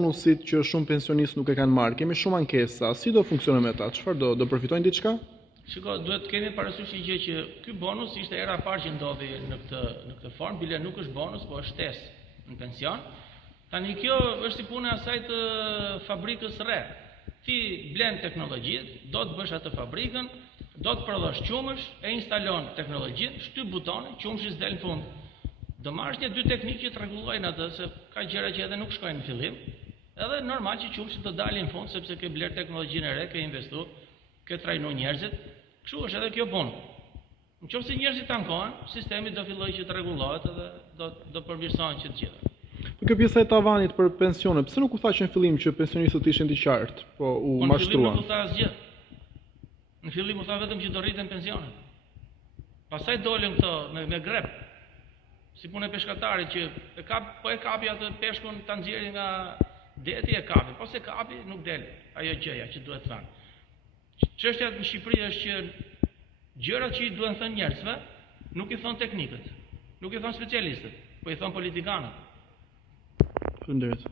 bonusit që shumë pensionistë nuk e kanë marrë, kemi shumë ankesa, si do funksionojë me ta? Çfarë do përfitojnë diçka? Shiko, duhet të kemi parasysh një gjë që ky bonus ishte era e parë që ndodhi në këtë formë, bile nuk është bonus, po është ftesë në pension. Tani kjo është si puna e asaj të fabrikës re. Ti blen teknologjitë, do të bësh atë fabrikën, do të prodhosh qumësh, e instalon teknologjinë, shtyp butonin, qumshi s'del në fund. Do marrësh një dy teknikë që të rregullojnë atë, se ka gjëra që edhe nuk shkojnë në fillim. Edhe normal që qumshi të dalin në fund sepse ke bler teknologjinë e re, ke investuar, ke trajnuar njerëzit. Kështu është edhe kjo punë. Nëse njerëzit ankohen, sistemi do fillojë që të rregullohet edhe do përmirësohen që të gjitha. Po kjo pjesa e tavanit për pensione, pse nuk u tha që në fillim që pensionistët ishin të qartë, po u mashtruan? Në fillim nuk u tha asgjë. Në fillim u tha vetëm që do rriten pensionet. Pastaj dolën këto me grep. Si punë e peshkatarit që e kapi atë peshkun ta nxjerrë nga deti e kapi, po se kapi nuk del ajo gjëja që duhet thënë. Çështja në Shqipëri është që gjërat që i duhen thënë njerëzve nuk i thon teknikët, nuk i thon specialistët, po i thon politikanët. Faleminderit.